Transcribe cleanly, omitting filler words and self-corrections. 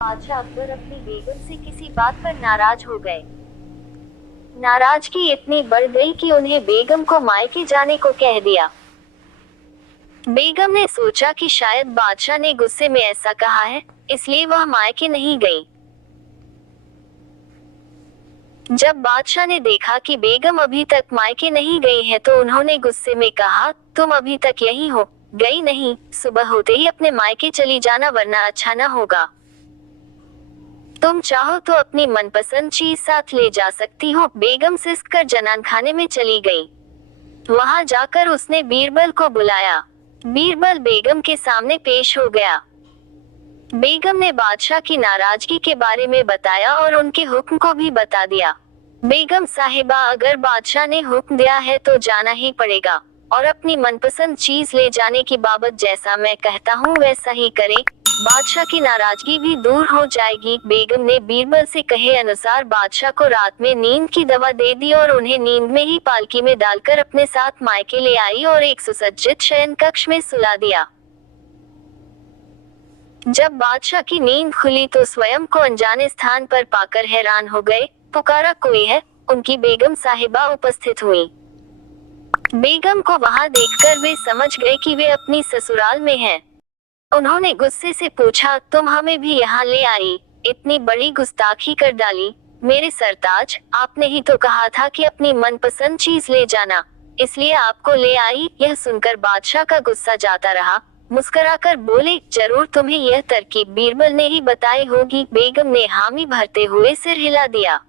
बादशाह अकबर अपनी बेगम से किसी बात पर नाराज हो गए। नाराजगी इतनी बढ़ गई कि उन्हें बेगम को मायके जाने को कह दिया। बेगम ने सोचा कि शायद बादशाह ने गुस्से में ऐसा कहा है, इसलिए वह मायके नहीं गई। जब बादशाह ने देखा कि बेगम अभी तक मायके नहीं गई है तो उन्होंने गुस्से में कहा, तुम अभी तक यहीं हो, गई नहीं, सुबह होते ही अपने मायके चली जाना वरना अच्छा न होगा। तुम चाहो तो अपनी मनपसंद चीज साथ ले जा सकती हो। बेगम सिसक कर जनान खाने में चली गई। वहां जाकर उसने बीरबल को बुलाया। बीरबल बेगम के सामने पेश हो गया। बेगम ने बादशाह की नाराजगी के बारे में बताया और उनके हुक्म को भी बता दिया। बेगम साहिबा, अगर बादशाह ने हुक्म दिया है तो जाना ही पड़ेगा, और अपनी मनपसंद चीज ले जाने की बाबत जैसा मैं कहता हूँ वैसा ही करे, बादशाह की नाराजगी भी दूर हो जाएगी। बेगम ने बीरबल से कहे अनुसार बादशाह को रात में नींद की दवा दे दी और उन्हें नींद में ही पालकी में डालकर अपने साथ मायके ले आई और एक सुसज्जित शयन कक्ष में सुला दिया। जब बादशाह की नींद खुली तो स्वयं को अनजाने स्थान पर पाकर हैरान हो गए। पुकारा, कोई है? उनकी बेगम साहिबा उपस्थित हुई। बेगम को वहां देखकर वे समझ गए कि वे अपनी ससुराल में हैं। उन्होंने गुस्से से पूछा, तुम हमें भी यहाँ ले आई, इतनी बड़ी गुस्ताखी कर डाली। मेरे सरताज, आपने ही तो कहा था कि अपनी मनपसंद चीज ले जाना, इसलिए आपको ले आई। यह सुनकर बादशाह का गुस्सा जाता रहा। मुस्कुराकर बोले, जरूर तुम्हें यह तरकीब बीरबल ने ही बताई होगी। बेगम ने हामी भरते हुए सिर हिला दिया।